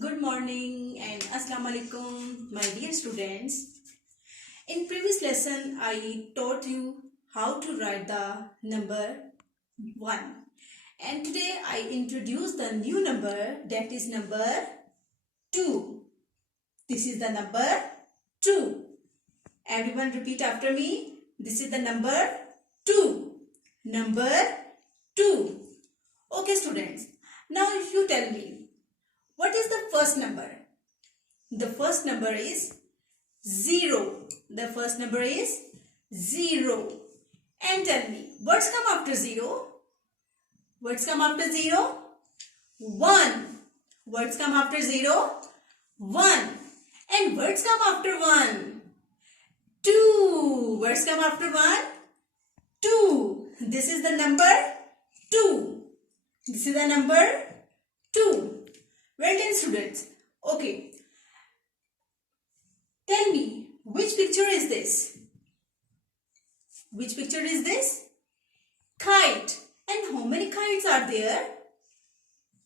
Good morning and Assalamu alaikum, my dear students. In previous lesson, I taught you how to write the number 1. And today I introduce the new number, that is number 2. This is the number 2. Everyone repeat after me. This is the number 2. Number 2. Okay students, now if you tell me, what is the first number? The first number is 0. The first number is 0. And tell me, what's come after 0? What's come after 0? 1. What's come after 0? 1. And what's come after 1? 2. What's come after 1? 2. This is the number 2. This is the number 2. Well done students. Okay. Tell me, which picture is this? Which picture is this? Kite. And how many kites are there?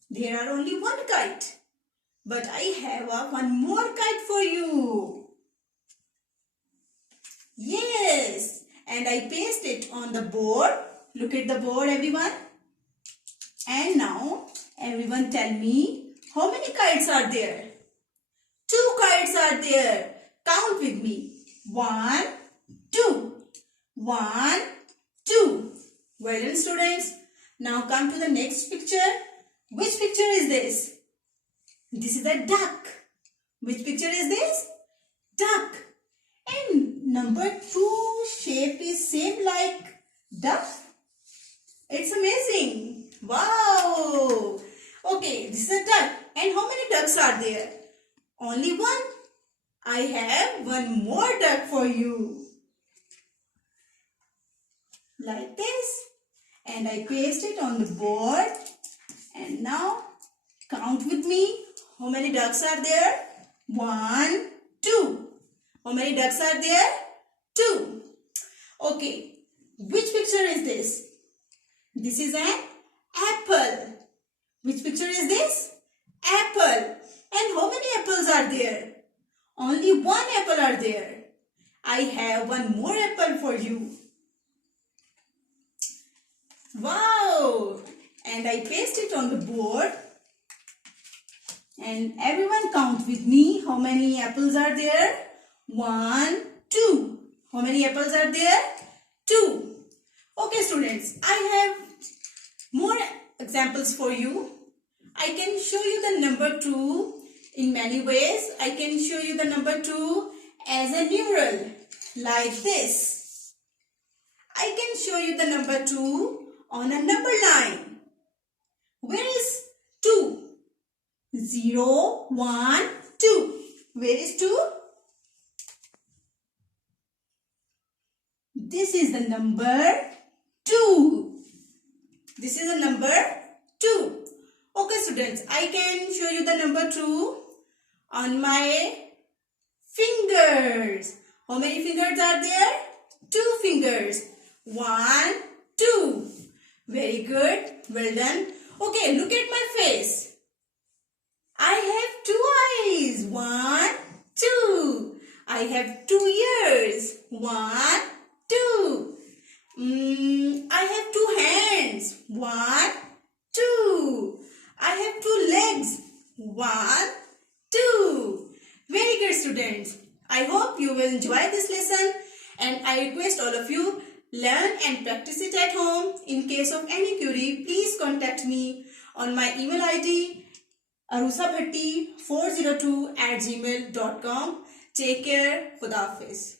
There are only one kite. But I have one more kite for you. Yes. And I paste it on the board. Look at the board everyone. And now everyone tell me, how many kites are there? 2 kites are there. Count with me. 1, 2. 1, 2. Well done students. Now come to the next picture. Which picture is this? This is a duck. Which picture is this? Duck. And number 2 shape is same like duck. It's amazing. Wow. Okay, this is a duck. And how many ducks are there? Only one. I have one more duck for you. Like this. And I paste it on the board. And now count with me. How many ducks are there? 1, 2. How many ducks are there? 2. Okay. Which picture is this? This is an apple. Which picture is this? Apple. And how many apples are there? Only one apple are there. I have one more apple for you. Wow. And I paste it on the board. And everyone count with me. How many apples are there? 1, 2. How many apples are there? 2. Okay students, I have more examples for you. I can show you the number 2 in many ways. I can show you the number 2 as a numeral like this. I can show you the number 2 on a number line. Where is 2? 0, 1, 2. Where is 2? This is the number 2. This is the number 2. Okay students, I can show you the number 2 on my fingers. How many fingers are there? 2 fingers. 1, 2. Very good. Well done. Okay, look at my face. I have 2 eyes. 1, 2. I have 2 ears. 1, 2. I have 2 hands. 1, 2. I have 2 legs. 1, 2. Very good students. I hope you will enjoy this lesson and I request all of you learn and practice it at home. In case of any query, please contact me on my email ID arusabhatti402@gmail.com. Take care. Khuda Hafiz.